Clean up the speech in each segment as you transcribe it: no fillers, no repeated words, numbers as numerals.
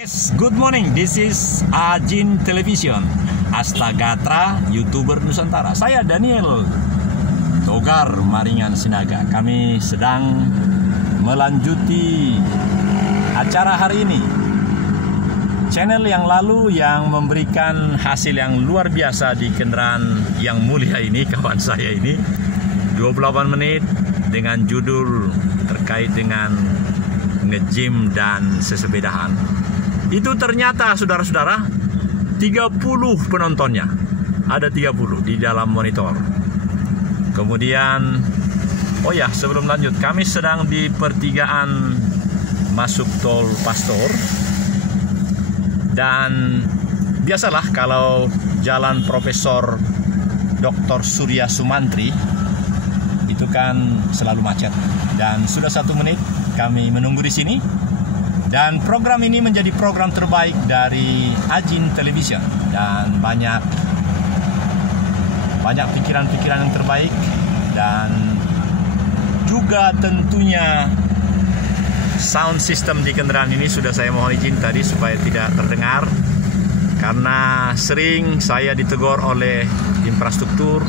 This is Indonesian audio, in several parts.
Yes, good morning. This is Ajin Television, Astagatra, YouTuber Nusantara. Saya Daniel Togar Maringan Sinaga. Kami sedang melanjuti acara hari ini. Channel yang lalu yang memberikan hasil yang luar biasa di kendaraan yang mulia ini, kawan saya ini, 28 menit dengan judul terkait dengan nge-gym dan sesepedahan. Itu ternyata saudara-saudara 30 penontonnya. Ada 30 di dalam monitor. Kemudian oh ya, sebelum lanjut, kami sedang di pertigaan masuk tol Pastor. Dan biasalah kalau jalan Profesor Dr. Surya Sumantri itu kan selalu macet. Dan sudah 1 menit kami menunggu di sini. Dan program ini menjadi program terbaik dari Ajin Television. Dan banyak pikiran-pikiran yang terbaik. Dan juga tentunya sound system di kendaraan ini sudah saya mohon izin tadi supaya tidak terdengar. Karena sering saya ditegur oleh infrastruktur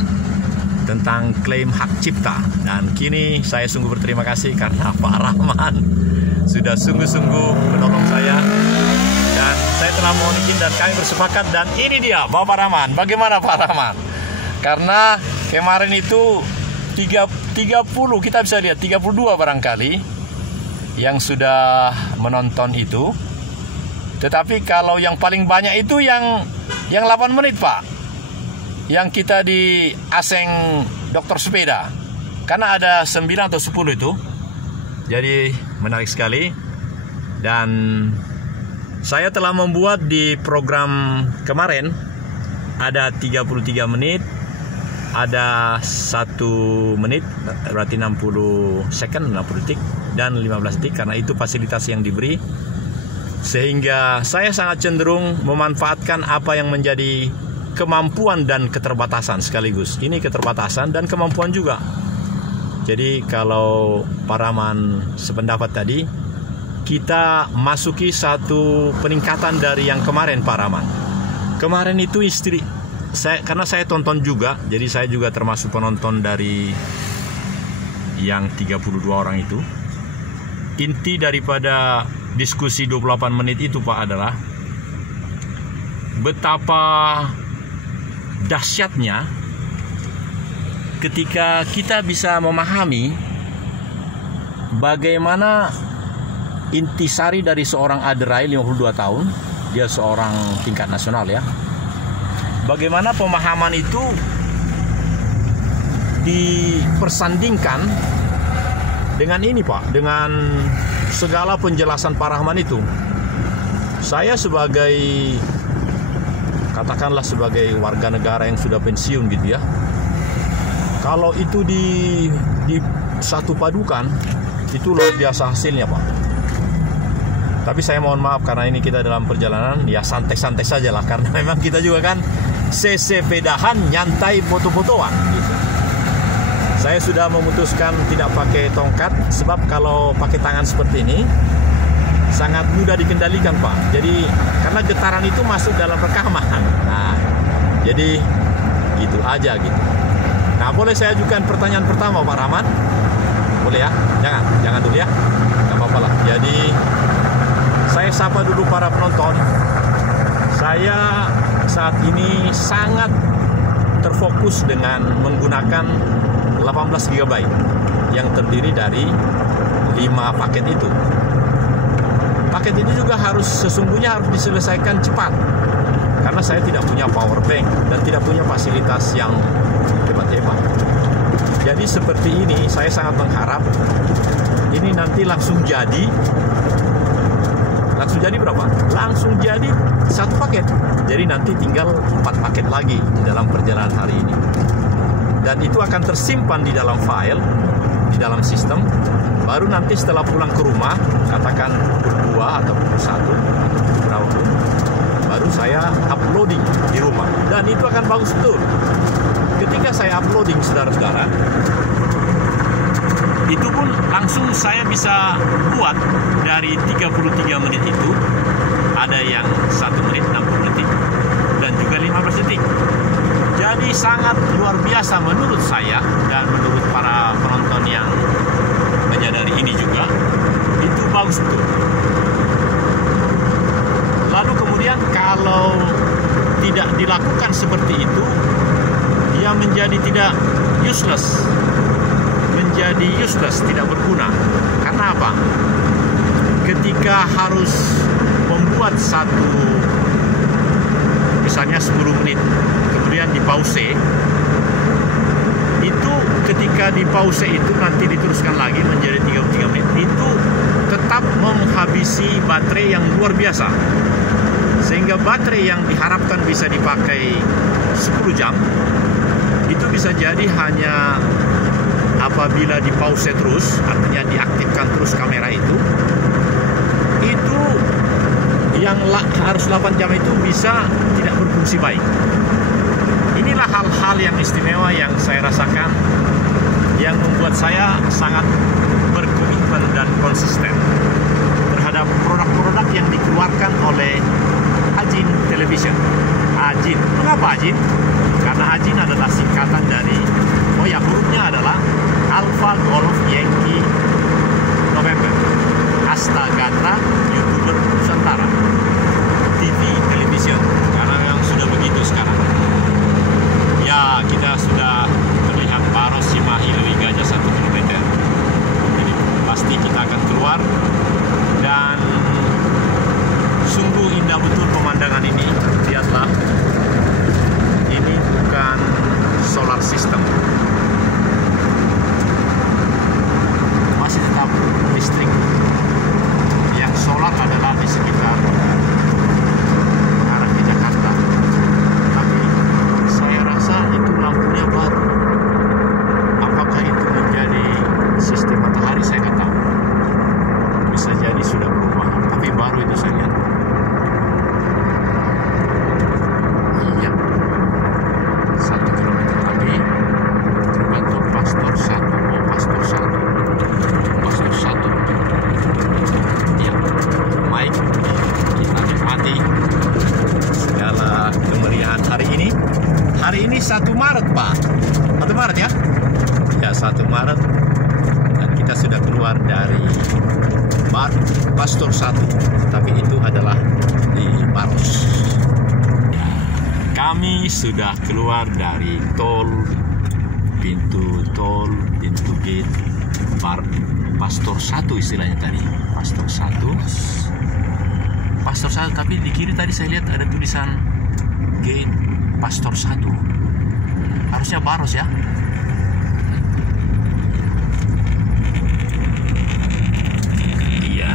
tentang klaim hak cipta. Dan kini saya sungguh berterima kasih karena Pak Rahman sudah sungguh-sungguh menolong saya. Dan saya telah mohon izin dan kami bersepakat. Dan ini dia Bapak Rahman. Bagaimana Pak Rahman? Karena kemarin itu 30, kita bisa lihat 32 barangkali yang sudah menonton itu. Tetapi kalau yang paling banyak itu yang 8 menit Pak, yang kita di Aseng Dokter Sepeda. Karena ada 9 atau 10 itu. Jadi menarik sekali. Dan saya telah membuat di program kemarin ada 33 menit, ada 1 menit, berarti 60 second, 60 detik, dan 15 detik. Karena itu fasilitas yang diberi, sehingga saya sangat cenderung memanfaatkan apa yang menjadi kemampuan dan keterbatasan sekaligus. Ini keterbatasan dan kemampuan juga. Jadi kalau Pak Rahman sependapat tadi, kita masuki satu peningkatan dari yang kemarin Pak Rahman. Kemarin itu karena saya tonton juga, jadi saya juga termasuk penonton dari yang 32 orang itu. Inti daripada diskusi 28 menit itu Pak adalah betapa dahsyatnya ketika kita bisa memahami bagaimana intisari dari seorang Aderai 52 tahun, dia seorang tingkat nasional ya. Bagaimana pemahaman itu dipersandingkan dengan ini Pak, dengan segala penjelasan Pak Rahman itu. Saya sebagai, katakanlah sebagai warga negara yang sudah pensiun gitu ya, kalau itu di satu padukan, itu luar biasa hasilnya Pak. Tapi saya mohon maaf karena ini kita dalam perjalanan, ya santai-santai saja lah. Karena memang kita juga kan sesepedahan, nyantai foto-fotoan gitu. Saya sudah memutuskan tidak pakai tongkat, sebab kalau pakai tangan seperti ini sangat mudah dikendalikan Pak. Jadi karena getaran itu masuk dalam rekaman. Nah, jadi gitu aja gitu. Nah, boleh saya ajukan pertanyaan pertama Pak Rahman? Boleh ya? Jangan dulu ya. Gak apa-apa lah. Jadi saya sapa dulu para penonton. Saya saat ini sangat terfokus dengan menggunakan 18 GB yang terdiri dari 5 paket itu. Paket itu juga sesungguhnya harus diselesaikan cepat. Karena saya tidak punya power bank dan tidak punya fasilitas yang hebat-hebat. Jadi seperti ini, saya sangat mengharap ini nanti langsung jadi. Langsung jadi berapa? Langsung jadi 1 paket. Jadi nanti tinggal 4 paket lagi di dalam perjalanan hari ini. Dan itu akan tersimpan di dalam file, di dalam sistem. Baru nanti setelah pulang ke rumah, katakan pukul 2 atau pukul 1 atau pukul berapa pun, baru saya uploading di rumah. Dan itu akan bagus betul. Ketika saya uploading saudara-saudara, itu pun langsung saya bisa buat dari 33 menit itu ada yang 1 menit 60 detik dan juga 15 detik. Jadi sangat luar biasa menurut saya dan menurut para penonton yang menyadari ini juga, itu bagus betul. Lalu kemudian kalau tidak dilakukan seperti itu, dia menjadi tidak useless, tidak berguna. Karena apa? Ketika harus membuat satu, misalnya 10 menit, kemudian di pause, itu ketika di pause itu nanti diteruskan lagi menjadi 33 menit, itu tetap menghabisi baterai yang luar biasa. Sehingga baterai yang diharapkan bisa dipakai 10 jam, itu bisa jadi hanya apabila di pause terus, artinya diaktifkan terus kamera itu yang harus 8 jam itu bisa tidak berfungsi baik. Inilah hal-hal yang istimewa yang saya rasakan, yang membuat saya sangat berkomitmen dan konsisten terhadap produk-produk yang dikeluarkan oleh Ajin Television. Ajin, mengapa Ajin? Karena Ajin adalah singkatan dari, hurufnya adalah Alpha Golf Yankee November Astagatra YouTuber Nusantara TV Television, karena yang sudah begitu sekarang. Ya, kita sudah melihat Baros Cimahi Lewi Gajah 1 km. Jadi pasti kita akan keluar, dan sungguh indah betul pemandangan ini. Lihatlah, ini bukan solar system, masih tetap listrik. Yang solar adalah di sekitar arah ke Jakarta, tapi saya rasa itu lampunya baru. Apakah itu menjadi sistem matahari, saya nggak tahu. Bisa jadi sudah berubah, tapi baru itu saya lihat. Iya, 1 kilometer lagi gerbang tol Pastor 1. Pastor 1. Ya, baik, kita nikmati segala kemeriahan hari ini. Hari ini 1 Maret, Pak. 1 Maret ya? Ya, 1 Maret. Dan kita sudah keluar dari Pastor 1, tapi itu adalah di Baros. Kami sudah keluar dari pintu gate Pastor 1 istilahnya tadi. Pastor 1, tapi di kiri tadi saya lihat ada tulisan gate Pastor 1. Harusnya Baros ya. Iya.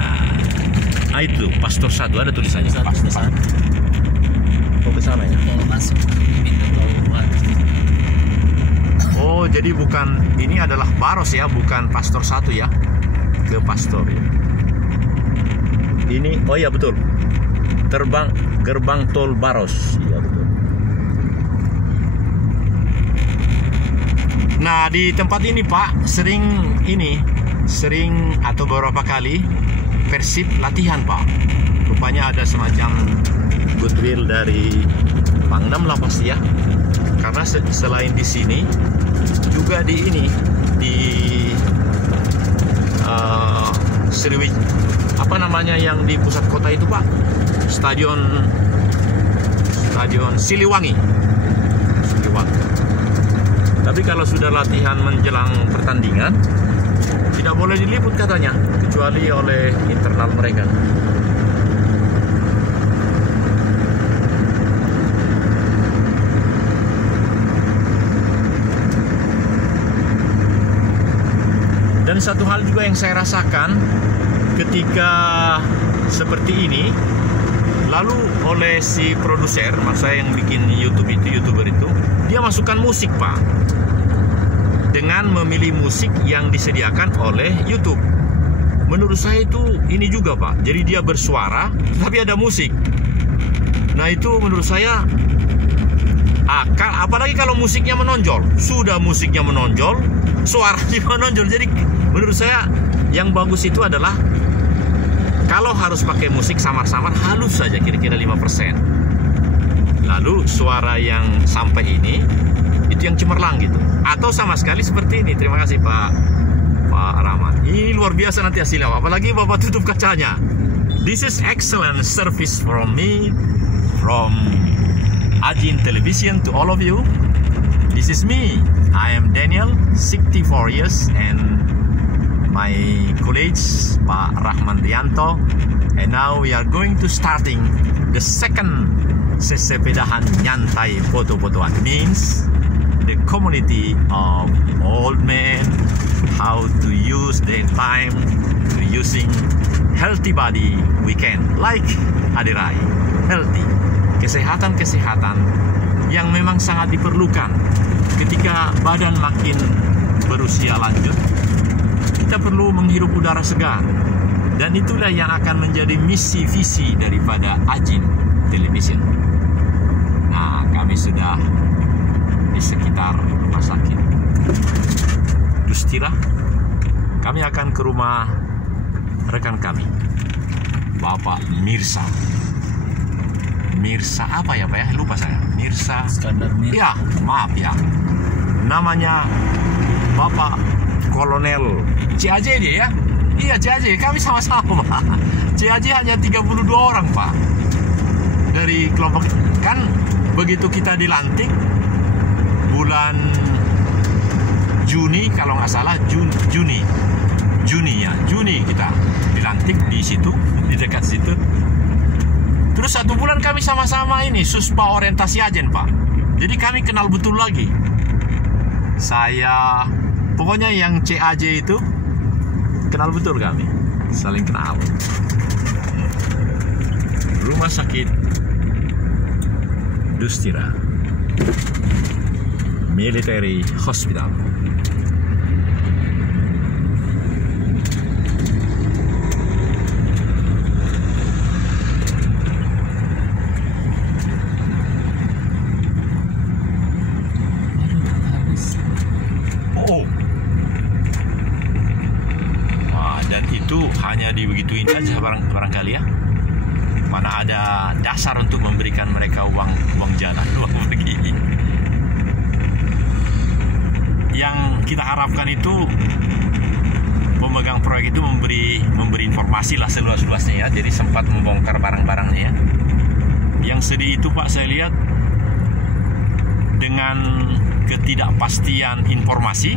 Nah itu Pastor 1 ada tulisannya. Pastor 1. Oh, ke sana ya? Kalau masuk pintu tol. Oh, jadi bukan, ini adalah Baros ya, bukan Pastor 1 ya. Ke Pastor ya. Ini, oh ya betul. Gerbang tol Baros. Iya betul. Nah, di tempat ini Pak, sering atau beberapa kali Persib latihan Pak. Rupanya ada semacam goodwill dari Pangdam lah pasti ya. Karena selain di sini juga di Sriwijaya, apa namanya yang di pusat kota itu Pak, Stadion Siliwangi. Tapi kalau sudah latihan menjelang pertandingan tidak boleh diliput katanya, kecuali oleh internal mereka. Dan satu hal juga yang saya rasakan ketika seperti ini, lalu oleh si produser, maksud saya yang bikin YouTuber itu, dia masukkan musik Pak, dengan memilih musik yang disediakan oleh YouTube. Menurut saya itu ini juga Pak, jadi dia bersuara tapi ada musik. Nah itu menurut saya apalagi kalau musiknya menonjol. Sudah musiknya menonjol, suaranya menonjol. Jadi menurut saya yang bagus itu adalah Kalau harus pakai musik samar-samar, halus saja kira-kira 5%. Lalu suara yang sampai ini itu yang cemerlang gitu. Atau sama sekali seperti ini. Terima kasih Pak Rahman. Ini luar biasa nanti hasilnya. Apalagi Bapak tutup kacanya. This is excellent service from me, from Ajin Television to all of you. This is me. I am Daniel, 64 years, and my colleague Pak Rahman Rianto, and now we are going to starting the second sesepedahan nyantai foto-fotoan, means the community of old men, how to use their time to using healthy body weekend like Adirai, healthy, kesehatan yang memang sangat diperlukan ketika badan makin berusia lanjut. Kita perlu menghirup udara segar, dan itulah yang akan menjadi misi visi daripada Ajin Television. Nah, kami sudah di sekitar rumah sakit Dustira. Kami akan ke rumah rekan kami, Bapak Mirsa. Mirsa apa ya Pak ya? Lupa saya. Mirsa. Ya, maaf ya. Namanya Bapak Kolonel CAJ dia ya? Iya CAJ, kami sama-sama Pak. CAJ hanya 32 orang Pak. Dari kelompok, kan begitu kita dilantik bulan Juni kalau nggak salah, Juni kita dilantik di situ, di dekat situ. Terus 1 bulan kami sama-sama ini suspa orientasi ajen Pak. Jadi kami kenal betul lagi. Saya pokoknya yang CAJ itu kenal betul kami, saling kenal. Rumah sakit Dustira Military Hospital. Hanya dibegituin aja barangkali ya. Mana ada dasar untuk memberikan mereka uang jalan, uang pergi. Yang kita harapkan itu pemegang proyek itu memberi informasi lah seluas-luasnya ya. Jadi sempat membongkar barang-barangnya ya. Yang sedih itu Pak, saya lihat dengan ketidakpastian informasi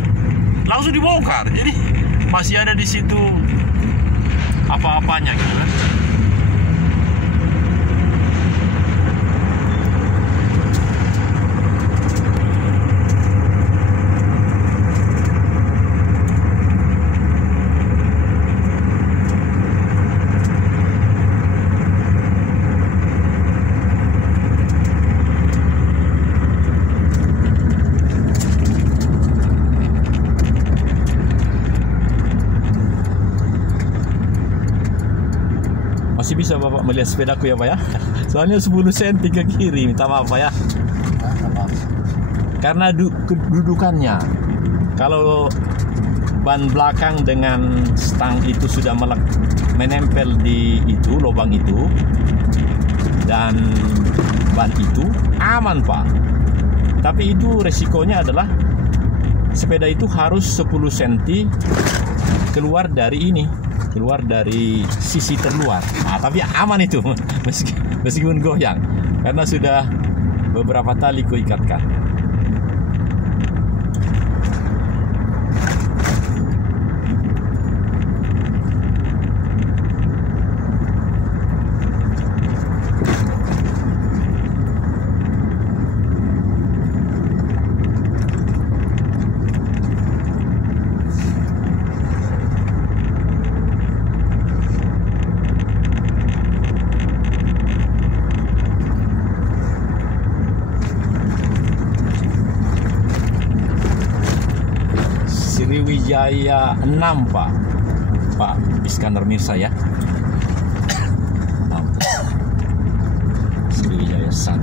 langsung dibongkar. Jadi masih ada di situ apa-apanya gitu kan. Masih bisa Bapak melihat sepedaku ya Pak ya? Soalnya 10 cm ke kiri, minta maaf Pak ya. Karena kedudukannya, kalau ban belakang dengan stang itu sudah menempel di itu, lubang itu, dan ban itu aman Pak. Tapi itu resikonya adalah sepeda itu harus 10 cm keluar dari ini, keluar dari sisi terluar. Nah, tapi aman itu meskipun goyang, karena sudah beberapa tali kuikatkan. Sriwijaya 6 Pak Iskandar Mirsa ya. Sriwijaya 1.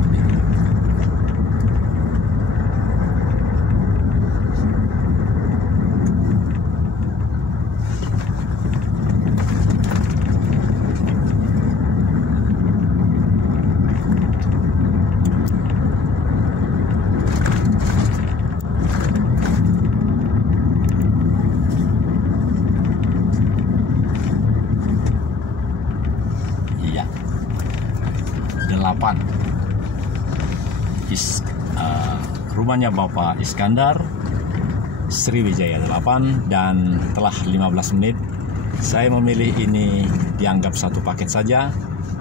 Rumahnya Bapak Iskandar, Sriwijaya 8, dan telah 15 menit. Saya memilih ini dianggap satu paket saja,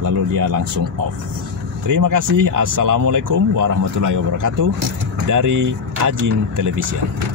lalu dia langsung off. Terima kasih. Assalamualaikum warahmatullahi wabarakatuh dari Ajin Television.